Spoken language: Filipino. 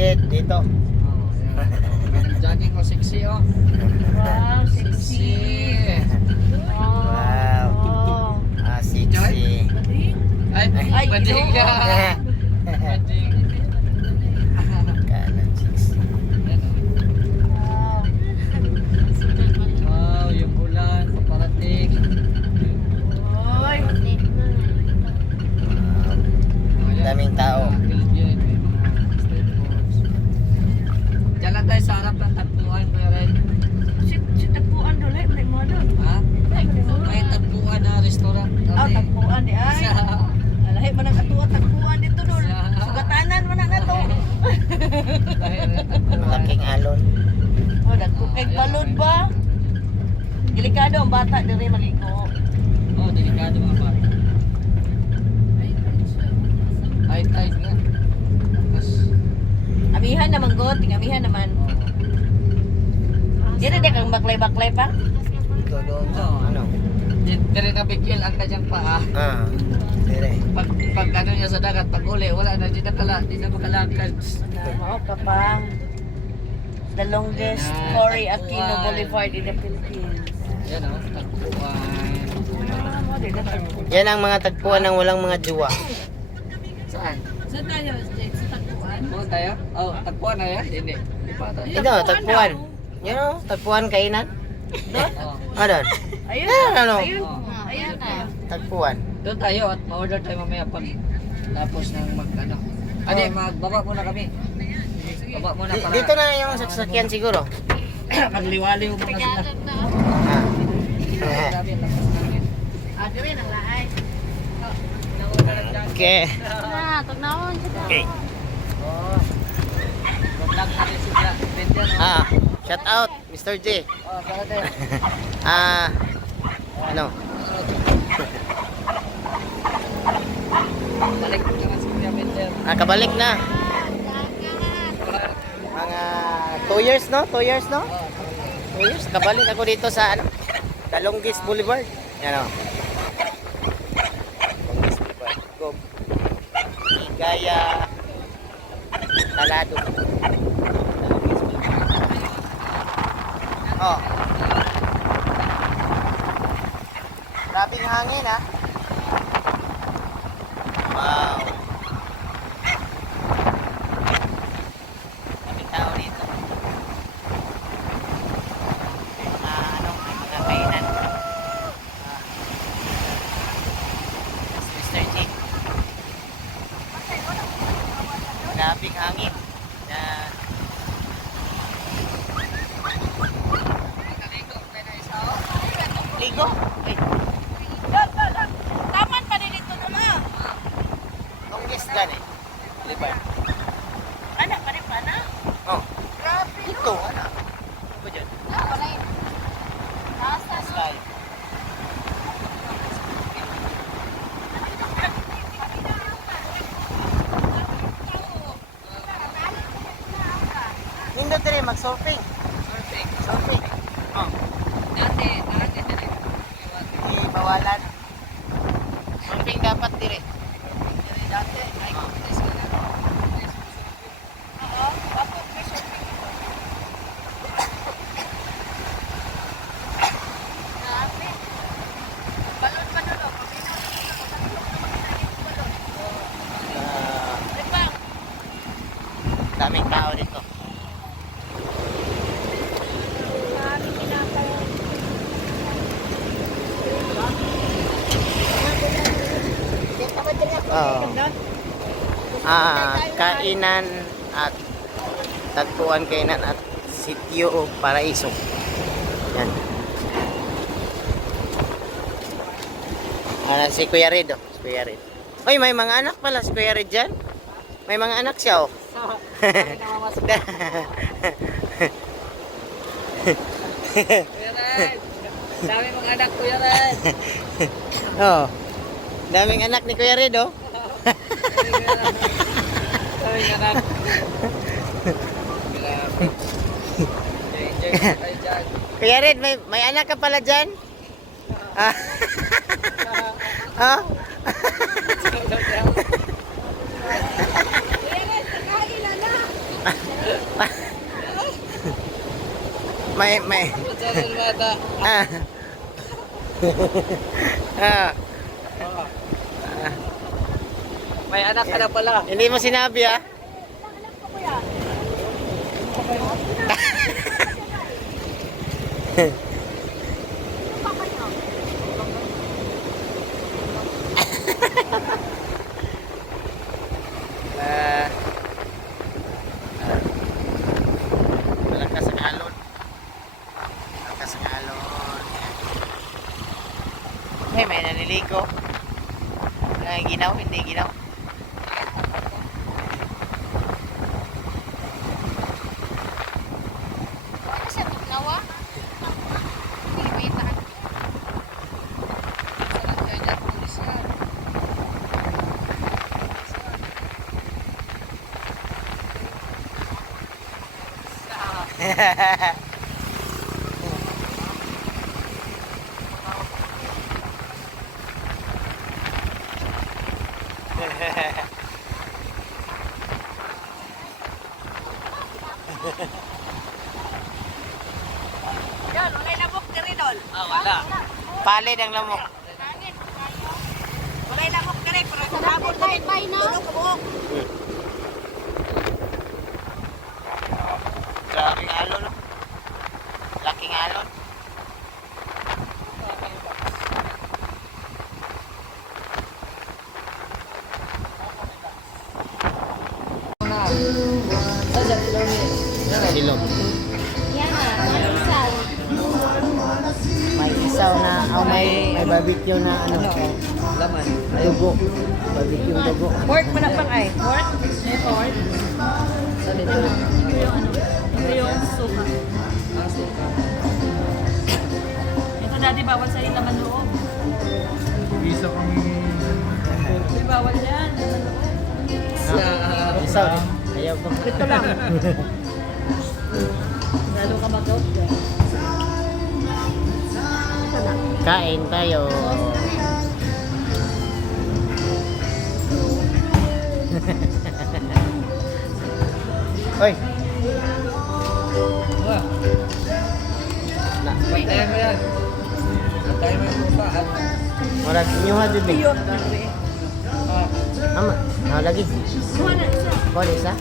dito. Jogging ko sexy oh. Wow, sexy. Wow. Oh. Ah, sexy. Ay, Ay, bading ka. Bading. Kanan, sexy. Wow. Wow, yung ulan, paparating. Oy. Daming tao. Diyan lang tayo sa harap ng tagpuan, Kuya Red. Si tagpuan doon, may mo doon. Ha? May tagpuan na restaurant. Ah, tagpuan di ay. Alahi man ang katuwa tagpuan dito doon. Sugatanan man na to. Malaking alon. Oh, dagko kay balod ba? Delikado ang bata diri maligo. Oh, delikado mga bata. High tide nga. Tapos, Amihan naman go, tingamihan naman. Dili de kang baklay-baklay pa. Ito doon sa ano? dire na bigil ang kanyang paa. Ah, dire. Pag ano niya sa dagat, pag uli, wala na, di na makalakad. Mao ka pa. The longest Cory Aquino Boulevard in the Philippines. Yan o, tagpuan. Yan ang mga tagpuan ng walang mga jowa. Saan? Saan tayo? Sa tagpuan? Doon tayo? Oh, tagpuan na yan? Hindi. Hindi pa tayo. Ito, tagpuan. Yan o, tagpuan kainan. Oh. Ah, doon. Ayun. Yan, ano? Ayun. Oh. Ayun na. Tagpuan. Doon tayo at ma-order tayo mamaya pag tapos ng ano. Adi, magbaba muna kami. Baba muna para Dito na yung sasakyan siguro. magliwaliw muna sila. Ah. Grabe, ang lakas namin. Dire nang laay. Okay. Na, tugnaon siya. Okay. Oh. Good luck natin sila. Bente no? Ah, shout out, Mr. J. Oh, sana tayo. Ah, ano? Balik naman si Kuya Bente. Kabalik na. Mga 2 years, no? 2 years, no? Oh, 2 years. Kabalik ako dito sa, ano? Dalonggis Boulevard. Yan, o. Dalonggis Boulevard. Go. Ligaya. Talado. Dalonggis Boulevard. Oh. Grabing hangin, ha? Wow. Daming tao dito. Ano, mga kainan. Si Mr. J. Grabing hangin. Yan. Ligo? Eh, Taman pa din dito naman. Longgis gani. Libar. Anak pa rin pa na. Oh. Grabe. Ito, ano? Ano ba dyan? Nasa. Sky. Nindot rin, mag-surfing. Perfect. Surfing. Oh. Dati dire. Hindi bawalan. Surfing dapat dire. Dati, ay competition ka na. Oo. Ako, may shopping. Grabe. Balon pa doon. Ripang. Daming tao dito. Oh. Kainan at tagpuan kainan at sitio Paraiso. Yan. Si Kuya Red, oh. Si Kuya Red. Oy, may mga anak pala si Kuya Red dyan. May mga anak siya, oh. Kuya Red! Dami mong anak, Kuya Red! Oh. Daming anak ni Kuya Red, oh. Dami mong anak. Grabe. Enjoy tayo dyan. Kuya Red, may anak ka pala dyan? Ah. Ha? Kuya Red, nakailan na. may. Pagsasabi mo ata. Ah. Ah. May anak ka na pala. Hindi mo sinabi ah. Ah. Malakas ang alon. Malakas ang alon. May naliligo. Ginaw, hindi ginaw. Ano siya tugnawa? Hindi ba yung tahan? Sarap kaya niya, pulis yan. Dol, walay labok diri dol. Ah, wala. Palid ang lamok. Walay labok diri pero sabon mo Bye na. tulog ka buok. Laking alon. No? Laking alon. Saan dyan, ilaw ni? Silong. Yan na. Ano isaw? May isaw na, may barbecue na ano, Laman. dugo. Barbecue dugo. Pork mo na pang ay. Pork? Effort. Saan ito? Ito yung suka. Ah, suka. Ito dati bawal sa laman loob. Hindi bawal yan. Isaw din. Ayaw ko. Ito lang. Lalo ka mag-out dyan. Ito na. Kain tayo. Hoy, Ah, na, bantayan mo yan. Bantayan mo yung lupa. At murag inyo ha dito. Cute na rin. Ama, lagi. Kuha na isa. Kau isa?